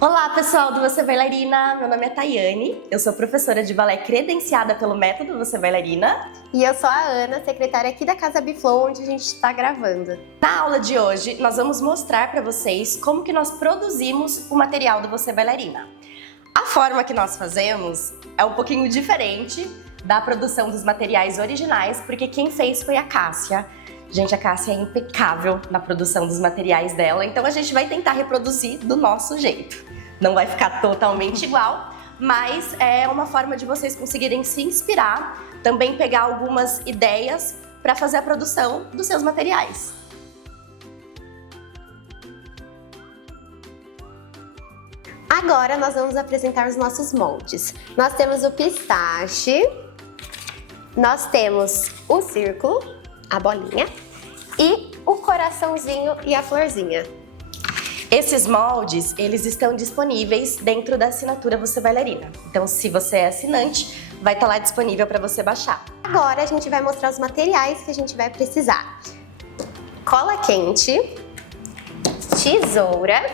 Olá pessoal do Você Bailarina, meu nome é Tayane, eu sou professora de balé credenciada pelo método Você Bailarina. E eu sou a Ana, secretária aqui da Casa Biflow, onde a gente está gravando. Na aula de hoje, nós vamos mostrar para vocês como que nós produzimos o material do Você Bailarina. A forma que nós fazemos é um pouquinho diferente da produção dos materiais originais, porque quem fez foi a Cássia. Gente, a Cássia é impecável na produção dos materiais dela, então a gente vai tentar reproduzir do nosso jeito. Não vai ficar totalmente igual, mas é uma forma de vocês conseguirem se inspirar, também pegar algumas ideias para fazer a produção dos seus materiais. Agora nós vamos apresentar os nossos moldes. Nós temos o pistache, nós temos o círculo, a bolinha, e o coraçãozinho e a florzinha. Esses moldes, eles estão disponíveis dentro da assinatura Você Bailarina. Então, se você é assinante, vai estar lá disponível para você baixar. Agora a gente vai mostrar os materiais que a gente vai precisar. Cola quente, tesoura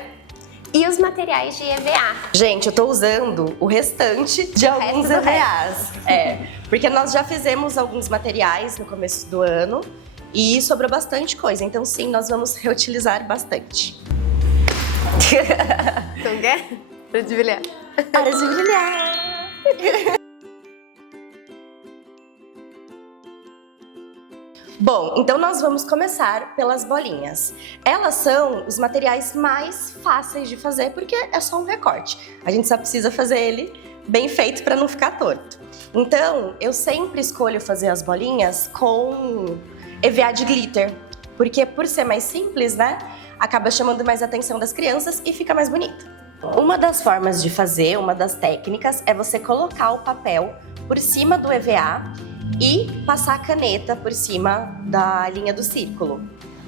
e os materiais de EVA. Gente, eu tô usando o restante de alguns EVAs. Porque nós já fizemos alguns materiais no começo do ano e sobrou bastante coisa. Então sim, nós vamos reutilizar bastante. Então quer? Para de brilhar. Para de brilhar! Bom, então nós vamos começar pelas bolinhas. Elas são os materiais mais fáceis de fazer porque é só um recorte. A gente só precisa fazer ele bem feito para não ficar torto. Então, eu sempre escolho fazer as bolinhas com EVA de glitter, porque por ser mais simples, né, acaba chamando mais a atenção das crianças e fica mais bonito. Uma das formas de fazer, uma das técnicas, é você colocar o papel por cima do EVA e passar a caneta por cima da linha do círculo.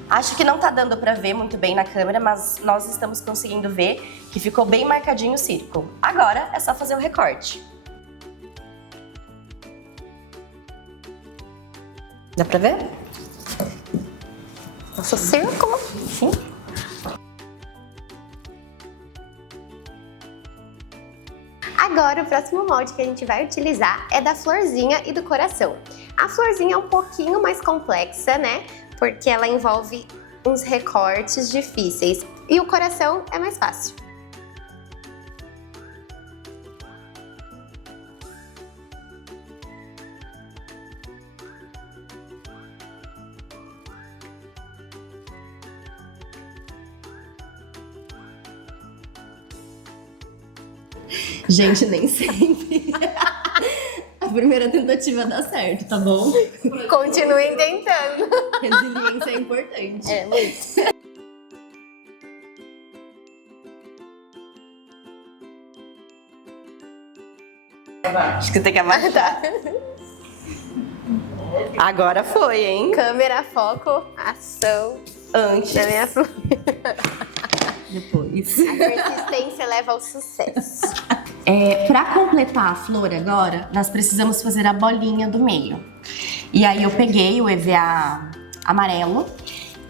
Acho que não tá dando pra ver muito bem na câmera, mas nós estamos conseguindo ver que ficou bem marcadinho o círculo. Agora é só fazer o recorte. Dá pra ver? Nosso círculo. Sim. Agora, o próximo molde que a gente vai utilizar é da florzinha e do coração. A florzinha é um pouquinho mais complexa, né? Porque ela envolve uns recortes difíceis. E o coração é mais fácil. Gente, nem sempre a primeira tentativa dá certo, tá bom? Continuem tentando. Resiliência é importante. É, muito. Acho que tem que abaixar. Agora foi, hein? Câmera, foco, ação. Antes. Da minha flor. Depois. A persistência leva ao sucesso. Para completar a flor agora, nós precisamos fazer a bolinha do meio. E aí eu peguei o EVA amarelo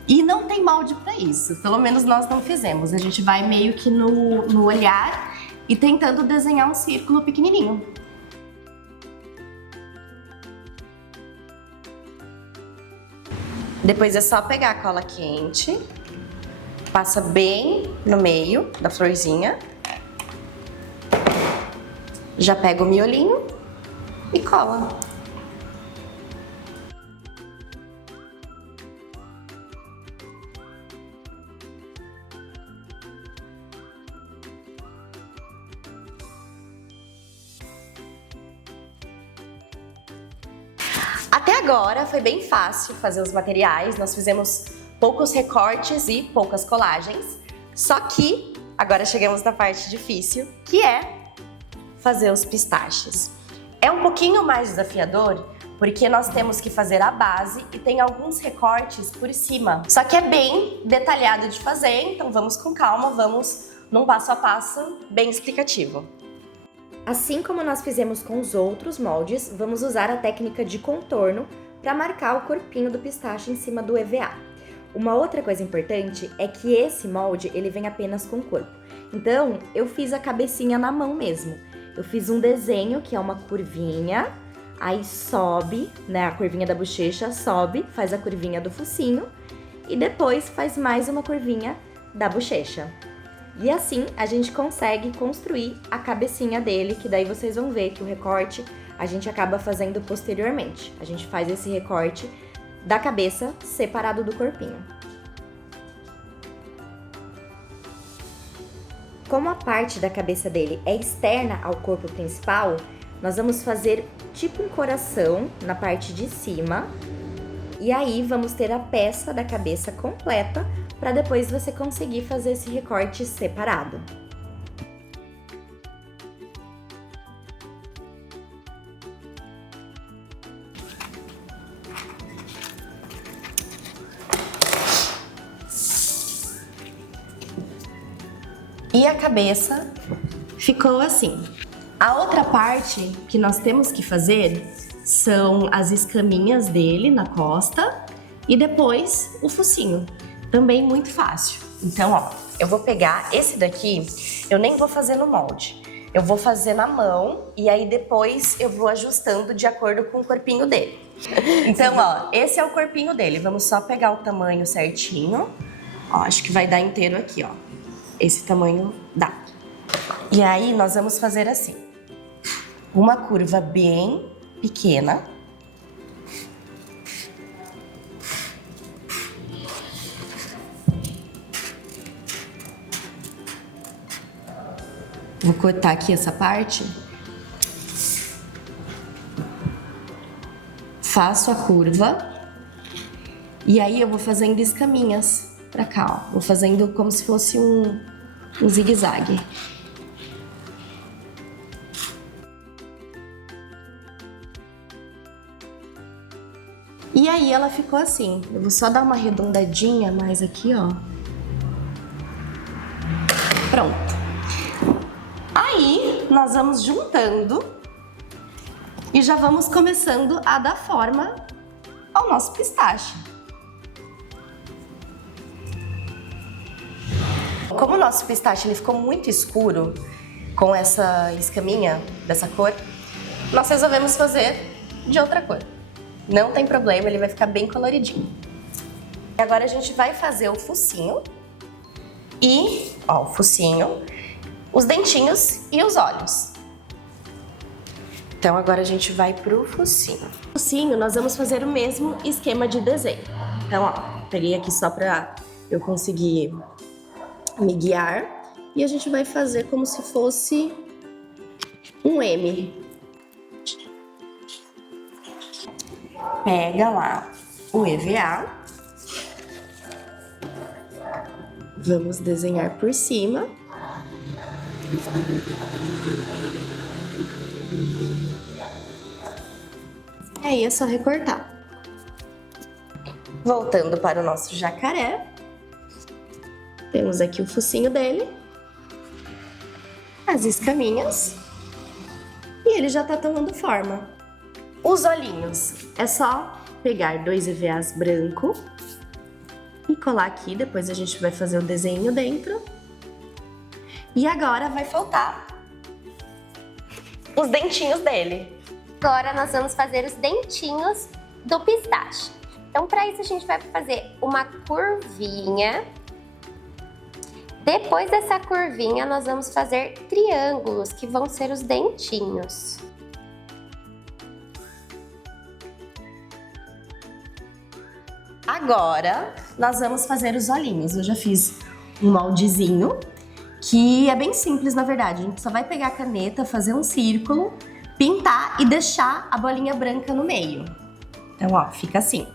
e não tem molde para isso. Pelo menos nós não fizemos. A gente vai meio que no olhar e tentando desenhar um círculo pequenininho. Depois é só pegar a cola quente, passa bem no meio da florzinha, já pega o miolinho e cola. Até agora foi bem fácil fazer os materiais, nós fizemos poucos recortes e poucas colagens, só que agora chegamos na parte difícil, que é fazer os pistaches. É um pouquinho mais desafiador, porque nós temos que fazer a base e tem alguns recortes por cima. Só que é bem detalhado de fazer, então vamos com calma, vamos num passo a passo bem explicativo. Assim como nós fizemos com os outros moldes, vamos usar a técnica de contorno para marcar o corpinho do pistache em cima do EVA. Uma outra coisa importante é que esse molde ele vem apenas com corpo. Então, eu fiz a cabecinha na mão mesmo. Eu fiz um desenho, que é uma curvinha, aí sobe, né, a curvinha da bochecha sobe, faz a curvinha do focinho e depois faz mais uma curvinha da bochecha. E assim a gente consegue construir a cabecinha dele, que daí vocês vão ver que o recorte a gente acaba fazendo posteriormente. A gente faz esse recorte da cabeça separado do corpinho. Como a parte da cabeça dele é externa ao corpo principal, nós vamos fazer tipo um coração na parte de cima. E aí vamos ter a peça da cabeça completa para depois você conseguir fazer esse recorte separado. E a cabeça ficou assim. A outra parte que nós temos que fazer são as escaminhas dele na costa e depois o focinho. Também muito fácil. Então, ó, eu vou pegar esse daqui, eu nem vou fazer no molde. Eu vou fazer na mão e aí depois eu vou ajustando de acordo com o corpinho dele. Então, ó, esse é o corpinho dele. Vamos só pegar o tamanho certinho. Ó, acho que vai dar inteiro aqui, ó. Esse tamanho dá. E aí nós vamos fazer assim. Uma curva bem pequena. Vou cortar aqui essa parte. Faço a curva. E aí eu vou fazendo escaminhas pra cá, ó. Vou fazendo como se fosse um zigue-zague. E aí ela ficou assim. Eu vou só dar uma arredondadinha mais aqui, ó. Pronto. Aí nós vamos juntando e já vamos começando a dar forma ao nosso pistache. Como o nosso pistache ele ficou muito escuro com essa escaminha dessa cor, nós resolvemos fazer de outra cor. Não tem problema, ele vai ficar bem coloridinho. Agora a gente vai fazer o focinho e, ó, o focinho, os dentinhos e os olhos. Então agora a gente vai pro focinho. O focinho nós vamos fazer o mesmo esquema de desenho. Então, ó, peguei aqui só pra eu conseguir me guiar. E a gente vai fazer como se fosse um M. Pega lá o EVA. Vamos desenhar por cima. Aí é só recortar. Voltando para o nosso jacaré. Temos aqui o focinho dele. As escaminhas. E ele já tá tomando forma. Os olhinhos. É só pegar 2 EVAs branco e colar aqui. Depois a gente vai fazer o desenho dentro. E agora vai faltar os dentinhos dele. Agora nós vamos fazer os dentinhos do pistache. Então, para isso a gente vai fazer uma curvinha. Depois dessa curvinha, nós vamos fazer triângulos, que vão ser os dentinhos. Agora, nós vamos fazer os olhinhos. Eu já fiz um moldezinho, que é bem simples, na verdade. A gente só vai pegar a caneta, fazer um círculo, pintar e deixar a bolinha branca no meio. Então, ó, fica assim.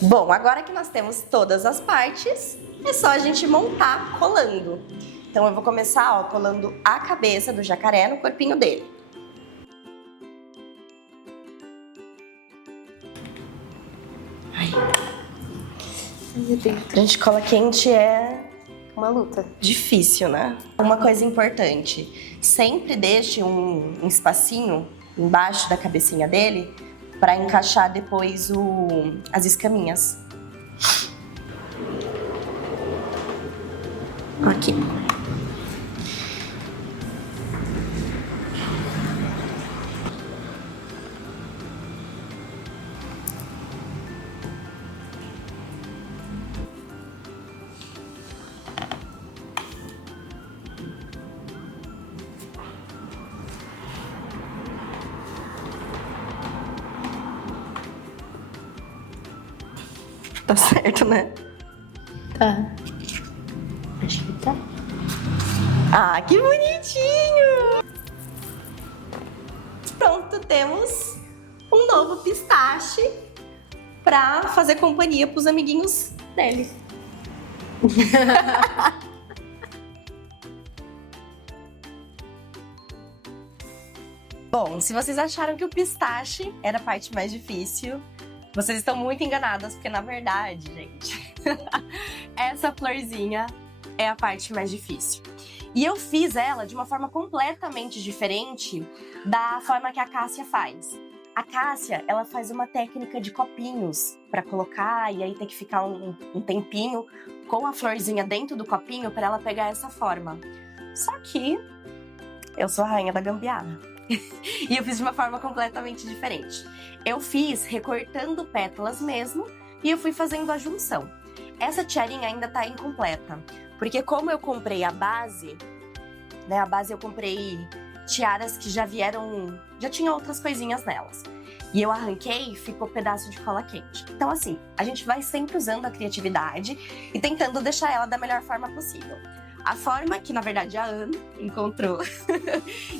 Bom, agora que nós temos todas as partes, é só a gente montar colando. Então eu vou começar, ó, colando a cabeça do jacaré no corpinho dele. Ai. A gente cola quente é Uma luta. difícil, né? Uma coisa importante, sempre deixe um espacinho embaixo da cabecinha dele para encaixar depois as escaminhas. Aqui. Tá certo, né? Tá. Acho que tá. Ah, que bonitinho! Pronto, temos um novo pistache pra fazer companhia pros amiguinhos dele. Bom, se vocês acharam que o pistache era a parte mais difícil, vocês estão muito enganadas, porque na verdade, gente, essa florzinha é a parte mais difícil. E eu fiz ela de uma forma completamente diferente da forma que a Cássia faz. A Cássia, ela faz uma técnica de copinhos para colocar e aí tem que ficar um tempinho com a florzinha dentro do copinho para ela pegar essa forma. Só que eu sou a rainha da gambiarra. E eu fiz de uma forma completamente diferente. Eu fiz recortando pétalas mesmo e eu fui fazendo a junção. Essa tiarinha ainda tá incompleta, porque como eu comprei a base, né? A base eu comprei tiaras que já tinham outras coisinhas nelas. E eu arranquei e ficou pedaço de cola quente. Então assim, a gente vai sempre usando a criatividade e tentando deixar ela da melhor forma possível. A forma que, na verdade, a Ana encontrou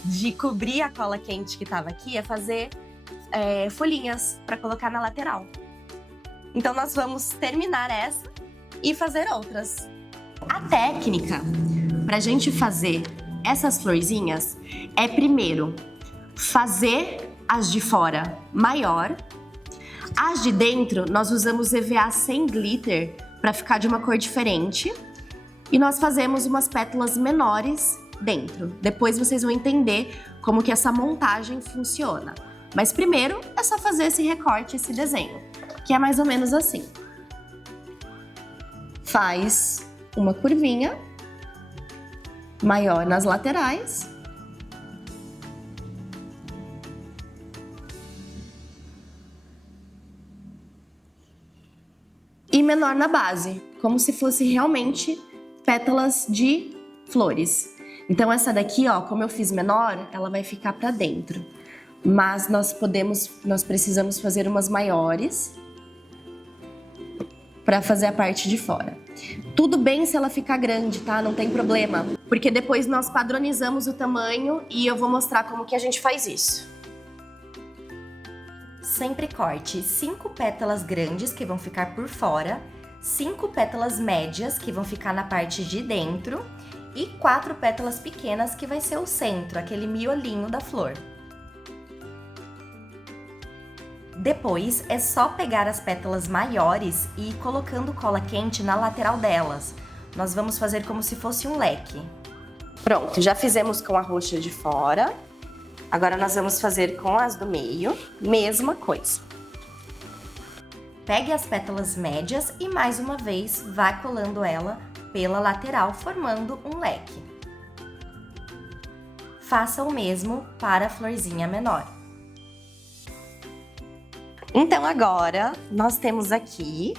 de cobrir a cola quente que tava aqui é fazer folhinhas para colocar na lateral. Então nós vamos terminar essa e fazer outras. A técnica pra gente fazer essas florzinhas é primeiro fazer as de fora maior. As de dentro nós usamos EVA sem glitter para ficar de uma cor diferente. E nós fazemos umas pétalas menores dentro. Depois vocês vão entender como que essa montagem funciona. Mas primeiro é só fazer esse recorte, esse desenho, que é mais ou menos assim. Faz uma curvinha maior nas laterais. E menor na base, como se fosse realmente pétalas de flores. Então essa daqui, ó, como eu fiz menor, ela vai ficar pra dentro. Mas nós precisamos fazer umas maiores pra fazer a parte de fora. Tudo bem se ela ficar grande, tá? Não tem problema. Porque depois nós padronizamos o tamanho e eu vou mostrar como que a gente faz isso. Sempre corte 5 pétalas grandes que vão ficar por fora, 5 pétalas médias que vão ficar na parte de dentro e 4 pétalas pequenas que vai ser o centro, aquele miolinho da flor. Depois é só pegar as pétalas maiores e ir colocando cola quente na lateral delas. Nós vamos fazer como se fosse um leque. Pronto, já fizemos com a roxa de fora. Agora nós vamos fazer com as do meio, mesma coisa. Pegue as pétalas médias e mais uma vez vá colando ela pela lateral, formando um leque. Faça o mesmo para a florzinha menor. Então agora nós temos aqui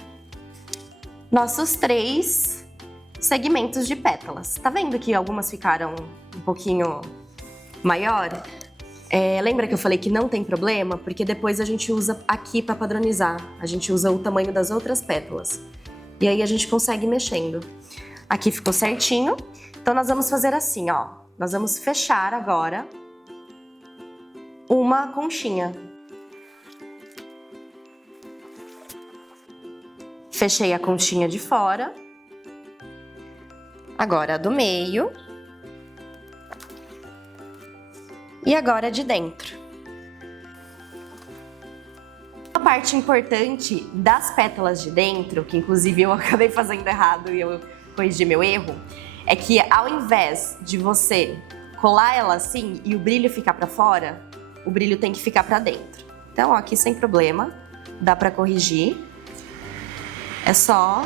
nossos 3 segmentos de pétalas. Tá vendo que algumas ficaram um pouquinho maior? Lembra que eu falei que não tem problema? Porque depois a gente usa aqui para padronizar. A gente usa o tamanho das outras pétalas. E aí a gente consegue ir mexendo. Aqui ficou certinho. Então nós vamos fazer assim, ó. Nós vamos fechar agora uma conchinha. Fechei a conchinha de fora. Agora a do meio. E agora de dentro. A parte importante das pétalas de dentro, que inclusive eu acabei fazendo errado e eu corrigi meu erro, é que ao invés de você colar ela assim e o brilho ficar pra fora, o brilho tem que ficar pra dentro. Então, ó, aqui sem problema, dá pra corrigir. É só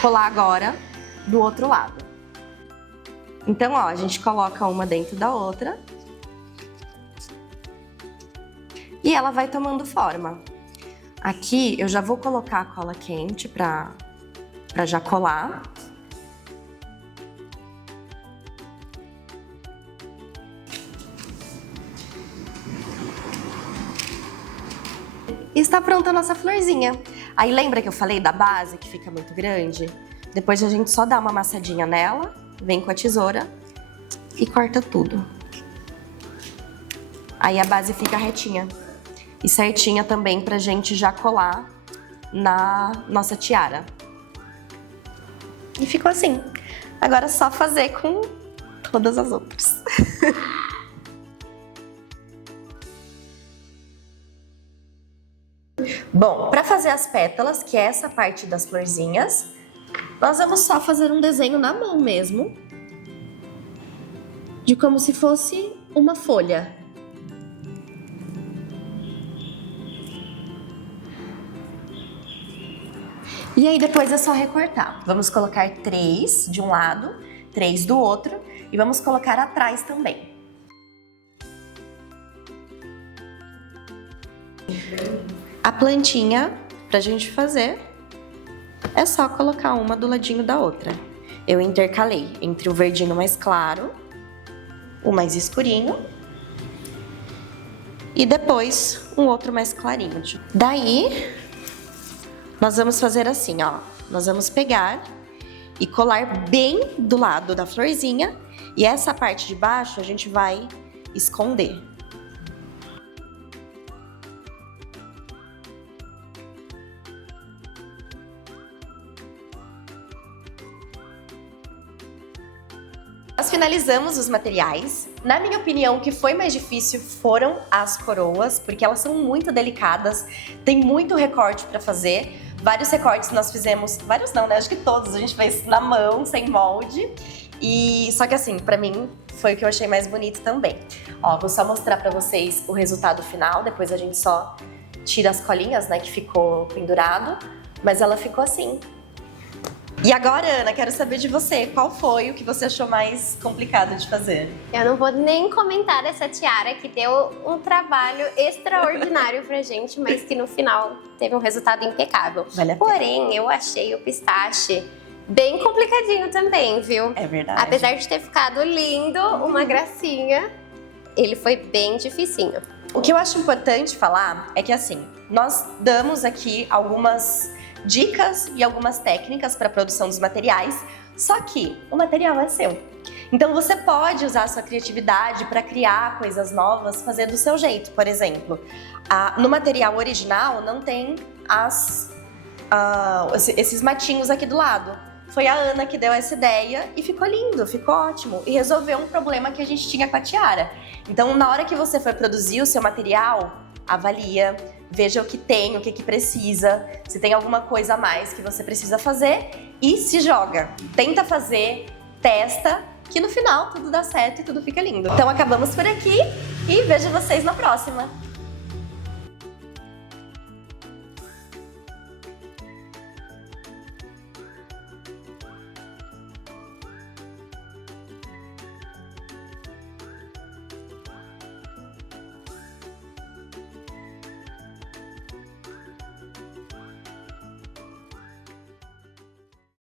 colar agora do outro lado. Então, ó, a gente coloca uma dentro da outra. E ela vai tomando forma. Aqui eu já vou colocar a cola quente pra já colar. E está pronta a nossa florzinha. Aí lembra que eu falei da base que fica muito grande? Depois a gente só dá uma amassadinha nela, vem com a tesoura e corta tudo. Aí a base fica retinha e certinha também pra gente já colar na nossa tiara. E ficou assim. Agora é só fazer com todas as outras. Bom, para fazer as pétalas, que é essa parte das florzinhas, nós vamos só fazer um desenho na mão mesmo, de como se fosse uma folha. E aí depois é só recortar. Vamos colocar 3 de um lado, 3 do outro e vamos colocar atrás também. A plantinha, pra gente fazer, é só colocar uma do ladinho da outra. Eu intercalei entre o verdinho mais claro, o mais escurinho e depois um outro mais clarinho. Daí, nós vamos fazer assim, ó. Nós vamos pegar e colar bem do lado da florzinha e essa parte de baixo a gente vai esconder. Nós finalizamos os materiais. Na minha opinião, o que foi mais difícil foram as coroas, porque elas são muito delicadas, tem muito recorte para fazer. Vários recortes nós fizemos, vários não, né? Acho que todos a gente fez na mão, sem molde. E só que assim, pra mim, foi o que eu achei mais bonito também. Ó, vou só mostrar pra vocês o resultado final, depois a gente só tira as colinhas, né, que ficou pendurado. Mas ela ficou assim. E agora, Ana, quero saber de você, qual foi o que você achou mais complicado de fazer? Eu não vou nem comentar dessa tiara que deu um trabalho extraordinário pra gente, mas que no final teve um resultado impecável. Vale a pena. Porém, eu achei o pistache bem complicadinho também, viu? É verdade. Apesar de ter ficado lindo, uma gracinha, ele foi bem dificinho. O que eu acho importante falar é que assim, nós damos aqui algumas dicas e algumas técnicas para a produção dos materiais, só que o material é seu. Então você pode usar a sua criatividade para criar coisas novas, fazer do seu jeito. Por exemplo, no material original não tem esses matinhos aqui do lado. Foi a Ana que deu essa ideia e ficou lindo, ficou ótimo. E resolveu um problema que a gente tinha com a tiara. Então, na hora que você for produzir o seu material, avalia, veja o que tem, o que precisa, se tem alguma coisa a mais que você precisa fazer e se joga. Tenta fazer, testa, que no final tudo dá certo e tudo fica lindo. Então acabamos por aqui e vejo vocês na próxima.